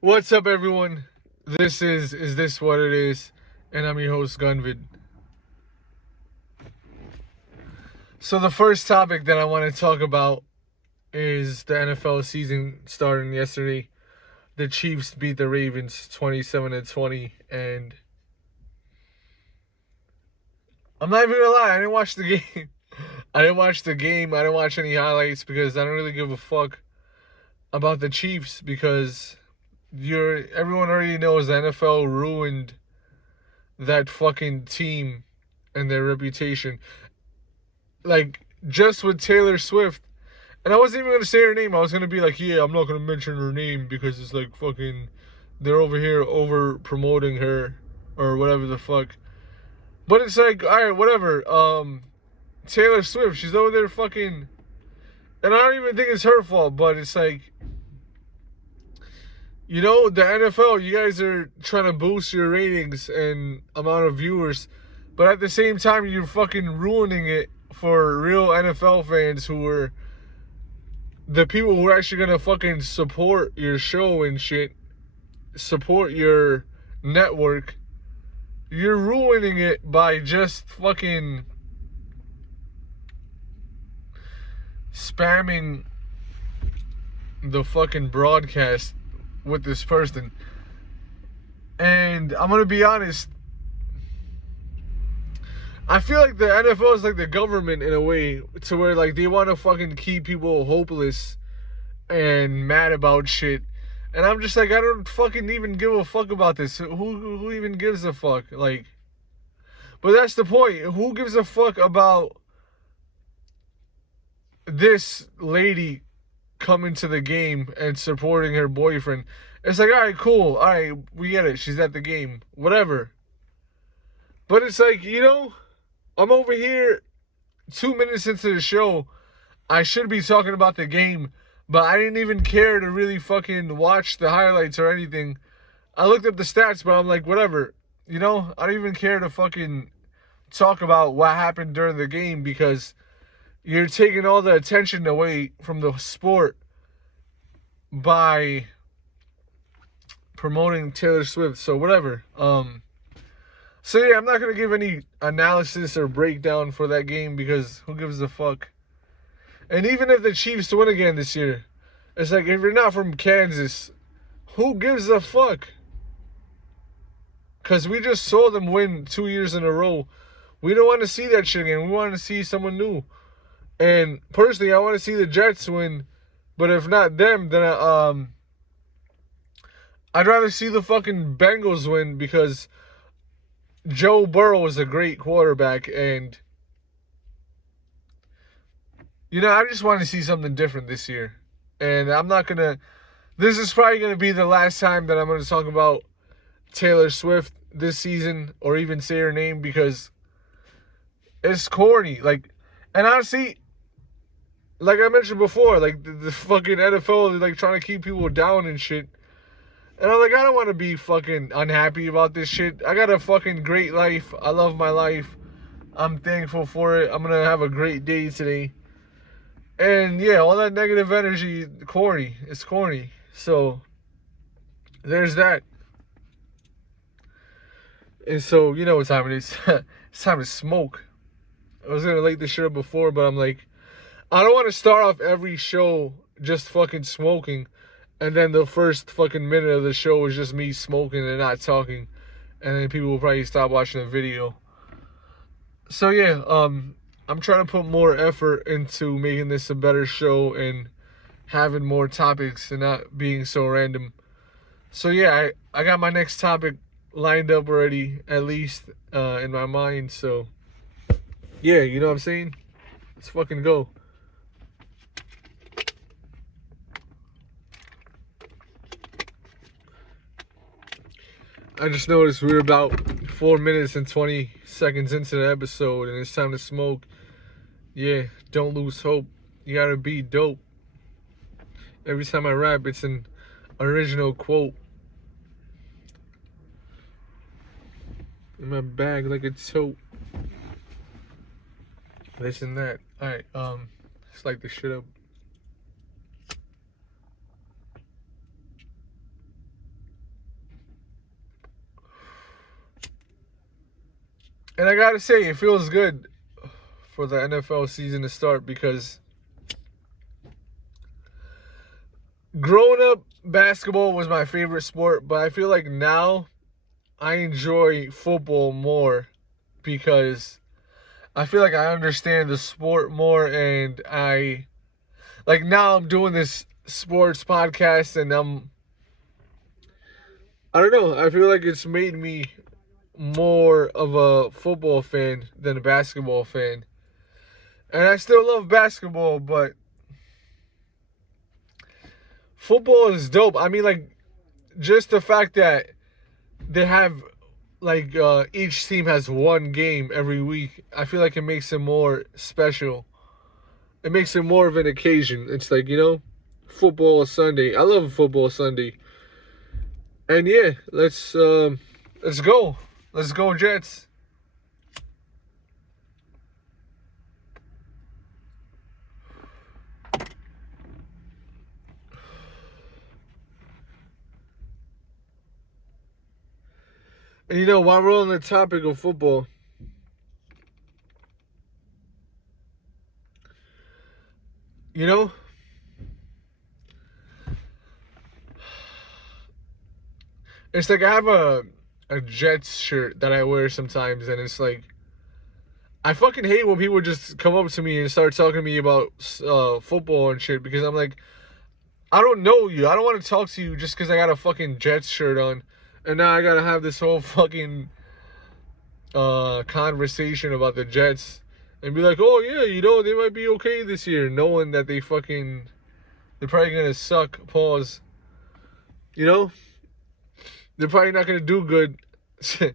What's up, everyone? This is this what it is, and I'm your host Gunvid. So the first topic that I want to talk about is the NFL season starting yesterday. The Chiefs beat the Ravens 27-20, and I'm not even gonna lie, I didn't watch the game. I didn't watch the game. I didn't watch any highlights because I don't really give a fuck about the Chiefs because everyone already knows the NFL ruined that fucking team and their reputation. Like, just with Taylor Swift. And I wasn't even going to say her name. I was going to be like, yeah, I'm not going to mention her name because it's like fucking, they're over here over promoting her or whatever the fuck. But it's like, alright, whatever. Taylor Swift, she's over there fucking, and I don't even think it's her fault, but it's like, the NFL, you guys are trying to boost your ratings and amount of viewers, but at the same time, you're fucking ruining it for real NFL fans who are the people who are actually gonna fucking support your show and shit, support your network. You're ruining it by just fucking spamming the fucking broadcast with this person. And I'm gonna be honest, I feel like the NFL is like the government in a way, to where like they want to fucking keep people hopeless and mad about shit. And I'm just like, I don't fucking even give a fuck about this. Who even gives a fuck? Like, but that's the point. Who gives a fuck about this lady coming to the game and supporting her boyfriend? It's like, all right, cool. All right, we get it. She's at the game. Whatever. But it's like, I'm over here 2 minutes into the show. I should be talking about the game, but I didn't even care to really fucking watch the highlights or anything. I looked up the stats, but I'm like, whatever. I don't even care to fucking talk about what happened during the game because you're taking all the attention away from the sport by promoting Taylor Swift. So whatever. So yeah, I'm not going to give any analysis or breakdown for that game because who gives a fuck? And even if the Chiefs win again this year, it's like, if you're not from Kansas, who gives a fuck? Because we just saw them win 2 years in a row. We don't want to see that shit again. We want to see someone new. And personally, I want to see the Jets win. But if not them, then I'd rather see the fucking Bengals win because Joe Burrow is a great quarterback. And, I just want to see something different this year. And I'm not going to... This is probably going to be the last time that I'm going to talk about Taylor Swift this season or even say her name because it's corny. Like, and honestly, like I mentioned before, like the fucking NFL is like trying to keep people down and shit. And I'm like, I don't want to be fucking unhappy about this shit. I got a fucking great life. I love my life. I'm thankful for it. I'm going to have a great day today. And yeah, all that negative energy, corny. It's corny. So, there's that. And so, you know what time it is. It's time to smoke. I was going to light this shit up before, but I'm like, I don't want to start off every show just fucking smoking. And then the first fucking minute of the show is just me smoking and not talking. And then people will probably stop watching the video. So yeah, I'm trying to put more effort into making this a better show and having more topics and not being so random. So yeah, I got my next topic lined up already, at least in my mind. So yeah, you know what I'm saying? Let's fucking go. I just noticed we're about 4 minutes and 20 seconds into the episode and it's time to smoke. Yeah, don't lose hope. You gotta be dope. Every time I rap, it's an original quote. In my bag like a tote. This and that. Alright, let's light this shit up. And I gotta say, it feels good for the NFL season to start because growing up, basketball was my favorite sport, but I feel like now I enjoy football more because I feel like I understand the sport more, and now I'm doing this sports podcast, and I don't know, I feel like it's made me more of a football fan than a basketball fan. And I still love basketball, but football is dope. I mean, like, just the fact that they have, each team has one game every week, I feel like it makes it more special. It makes it more of an occasion. It's like, football Sunday. I love football Sunday. And yeah, let's go. Let's go, Jets. And while we're on the topic of football, it's like I have a Jets shirt that I wear sometimes, and it's like, I fucking hate when people just come up to me and start talking to me about football and shit, because I'm like, I don't know you. I don't want to talk to you just because I got a fucking Jets shirt on, and now I gotta have this whole fucking conversation about the Jets and be like, oh yeah, they might be okay this year, knowing that they're probably gonna suck. Pause. They're probably not gonna do good. And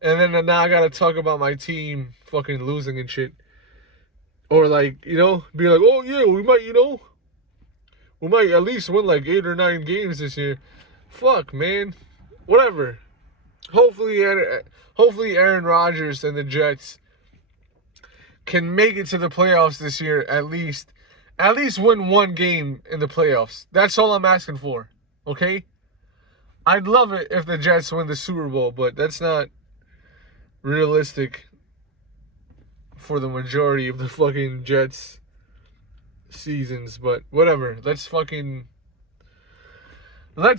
then now I gotta talk about my team fucking losing and shit. Or be like, oh yeah, we might at least win like 8 or 9 games this year. Fuck, man. Whatever. Hopefully Aaron Rodgers and the Jets can make it to the playoffs this year at least. At least win one game in the playoffs. That's all I'm asking for. Okay? I'd love it if the Jets win the Super Bowl, but that's not realistic for the majority of the fucking Jets seasons. But whatever. Let's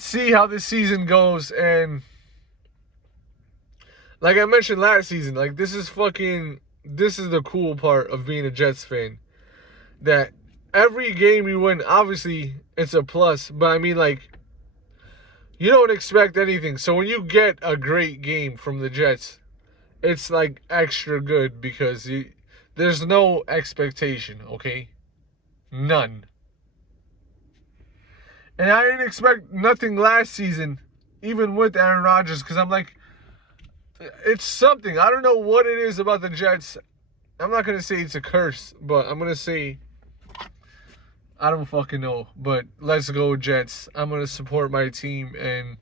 see how this season goes. And like I mentioned last season, like this is the cool part of being a Jets fan. That every game you win, obviously it's a plus, but I mean, like, you don't expect anything. So when you get a great game from the Jets, it's like extra good because there's no expectation, okay? None. And I didn't expect nothing last season, even with Aaron Rodgers, because I'm like, it's something. I don't know what it is about the Jets. I'm not going to say it's a curse, but I'm going to say, I don't fucking know. But let's go, Jets. I'm going to support my team, and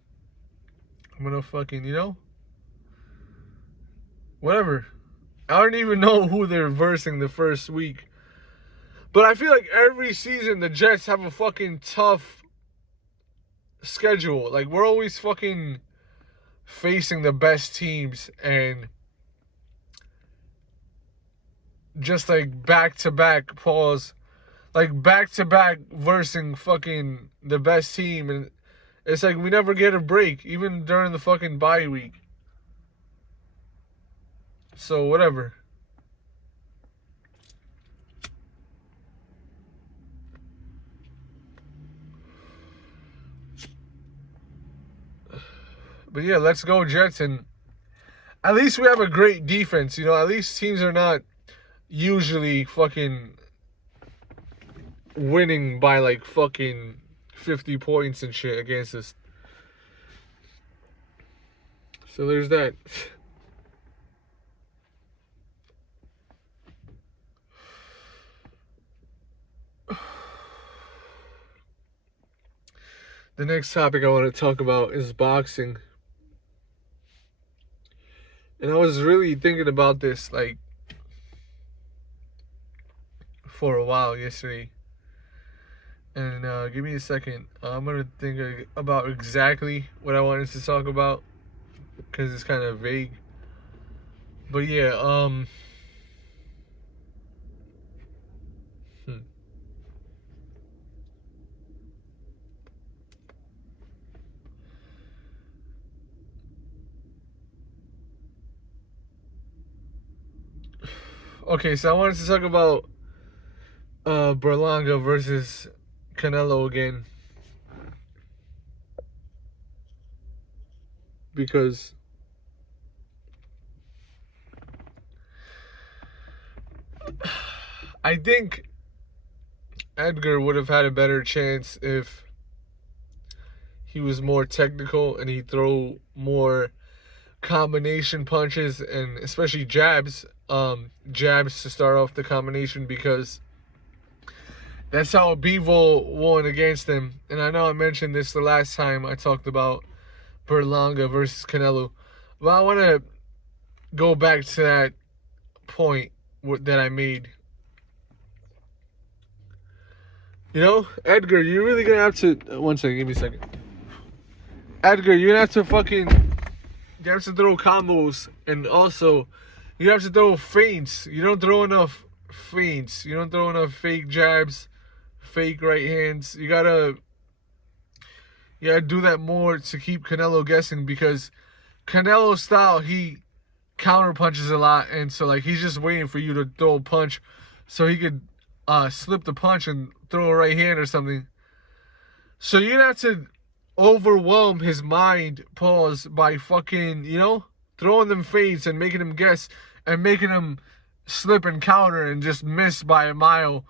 I'm going to fucking, whatever. I don't even know who they're versing the first week. But I feel like every season the Jets have a fucking tough schedule. Like, we're always fucking facing the best teams, and just like back-to-back pause, like back-to-back versing fucking the best team, and it's like we never get a break, even during the fucking bye week. So whatever. But yeah, let's go Jets, and at least we have a great defense, at least teams are not usually fucking winning by like fucking 50 points and shit against us. So there's that. The next topic I want to talk about is boxing. And I was really thinking about this, like, for a while yesterday. And give me a second. I'm going to think about exactly what I wanted to talk about, because it's kind of vague. But yeah, hmm. Okay, so I wanted to talk about Berlanga versus Canelo again because I think Edgar would have had a better chance if he was more technical and he throw more combination punches and especially jabs. Jabs to start off the combination because that's how Bivol won against him. And I know I mentioned this the last time I talked about Berlanga versus Canelo, but I want to go back to that point that I made. You know, Edgar, you're really gonna have to. One second, give me a second. Edgar, you're gonna have to fucking. You have to throw combos, and also, you have to throw feints. You don't throw enough feints. You don't throw enough fake jabs, fake right hands. You gotta do that more to keep Canelo guessing because Canelo's style, he counter punches a lot, and so like he's just waiting for you to throw a punch, so he could slip the punch and throw a right hand or something. So you're gonna have to overwhelm his mind, pause, by fucking, throwing them feints and making him guess and making him slip and counter and just miss by a mile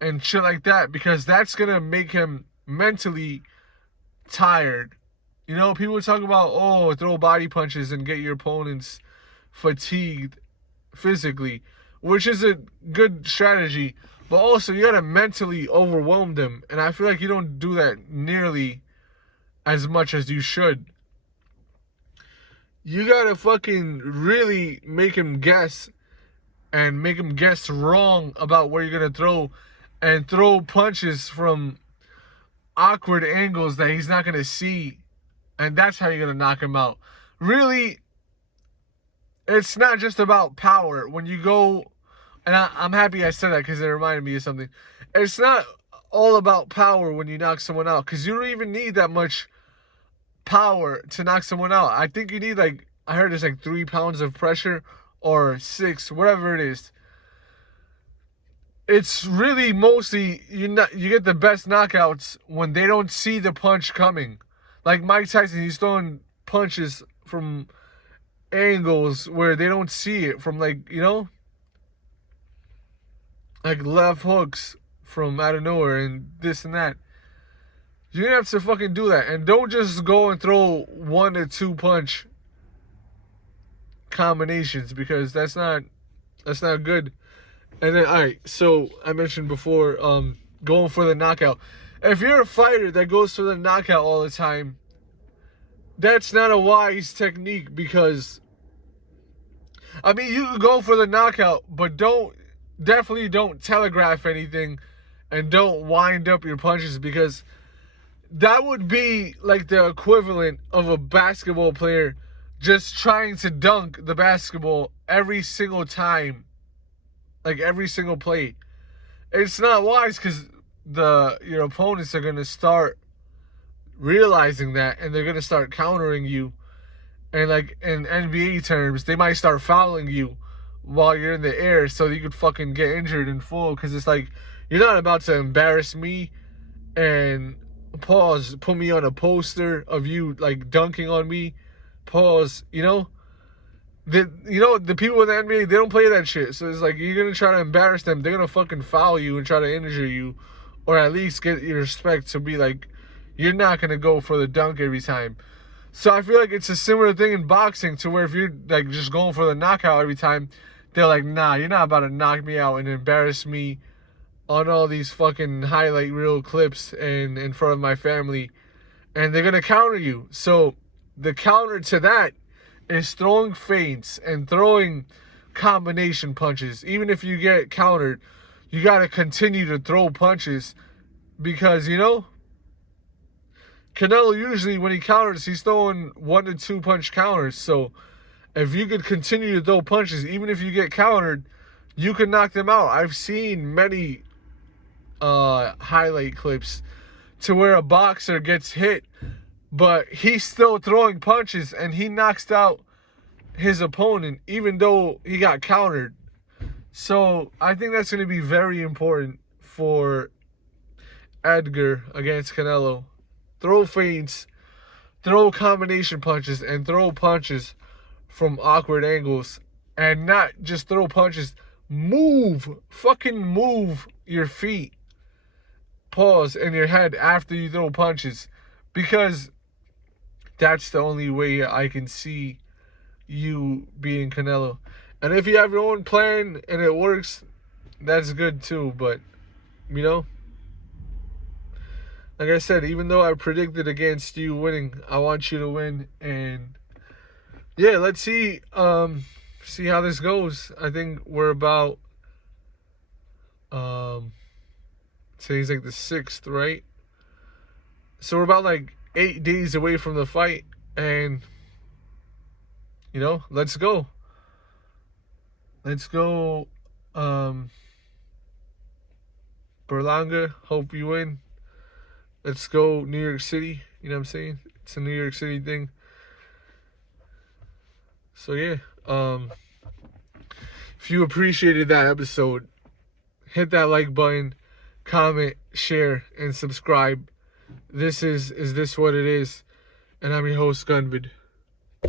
and shit like that because that's gonna make him mentally tired. People talk about, oh, throw body punches and get your opponents fatigued physically, which is a good strategy, but also you gotta mentally overwhelm them, and I feel like you don't do that nearly as much as you should. You gotta fucking really make him guess and make him guess wrong about where you're gonna throw and throw punches from awkward angles that he's not gonna see, and that's how you're gonna knock him out. Really, it's not just about power. When you go, and I'm happy I said that because it reminded me of something. It's not all about power when you knock someone out because you don't even need that much power to knock someone out. I think you need I heard it's 3 pounds of pressure or 6, whatever it is. It's really mostly you get the best knockouts when they don't see the punch coming. Like Mike Tyson, he's throwing punches from angles where they don't see it, from like left hooks from out of nowhere and this and that. You're gonna have to fucking do that, and don't just go and throw 1 to 2 punch combinations because that's not good. And then, all right, so I mentioned before, going for the knockout. If you're a fighter that goes for the knockout all the time, that's not a wise technique because, I mean, you can go for the knockout, but definitely don't telegraph anything and don't wind up your punches because that would be like the equivalent of a basketball player just trying to dunk the basketball every single time. Like every single play. It's not wise because your opponents are going to start realizing that and they're going to start countering you. And like in NBA terms, they might start fouling you while you're in the air so you could fucking get injured in full because it's like, you're not about to embarrass me and put me on a poster of you like dunking on me. The people in the NBA, they don't play that shit. So it's like you're gonna try to embarrass them. They're gonna fucking foul you and try to injure you, or at least get your respect to be like, you're not gonna go for the dunk every time. So I feel like it's a similar thing in boxing to where if you're like just going for the knockout every time, they're like, nah, you're not about to knock me out and embarrass me on all these fucking highlight reel clips and in front of my family, and they're gonna counter you. So the counter to that is throwing feints and throwing combination punches. Even if you get countered, you gotta continue to throw punches because Canelo usually when he counters, he's throwing 1 to 2 punch counters. So If you could continue to throw punches, even if you get countered, you could knock them out. I've seen many highlight clips to where a boxer gets hit, but he's still throwing punches and he knocks out his opponent even though he got countered. So I think that's going to be very important for Edgar against Canelo. Throw feints, throw combination punches, and throw punches from awkward angles. And not just throw punches. Move. Fucking move your feet. Pause in your head after you throw punches. Because that's the only way I can see you being Canelo. And if you have your own plan and it works, that's good too. But, you know, like I said, even though I predicted against you winning, I want you to win. And yeah, let's see how this goes. I think we're about today's like the 6th, right? So we're about like 8 days away from the fight, and you know, let's go. Let's go. Berlanga, hope you win. Let's go New York City. You know what I'm saying? It's a New York City thing. So yeah, if you appreciated that episode, hit that like button, comment, share, and subscribe. This is this what it is? And I'm your host, Gunvid.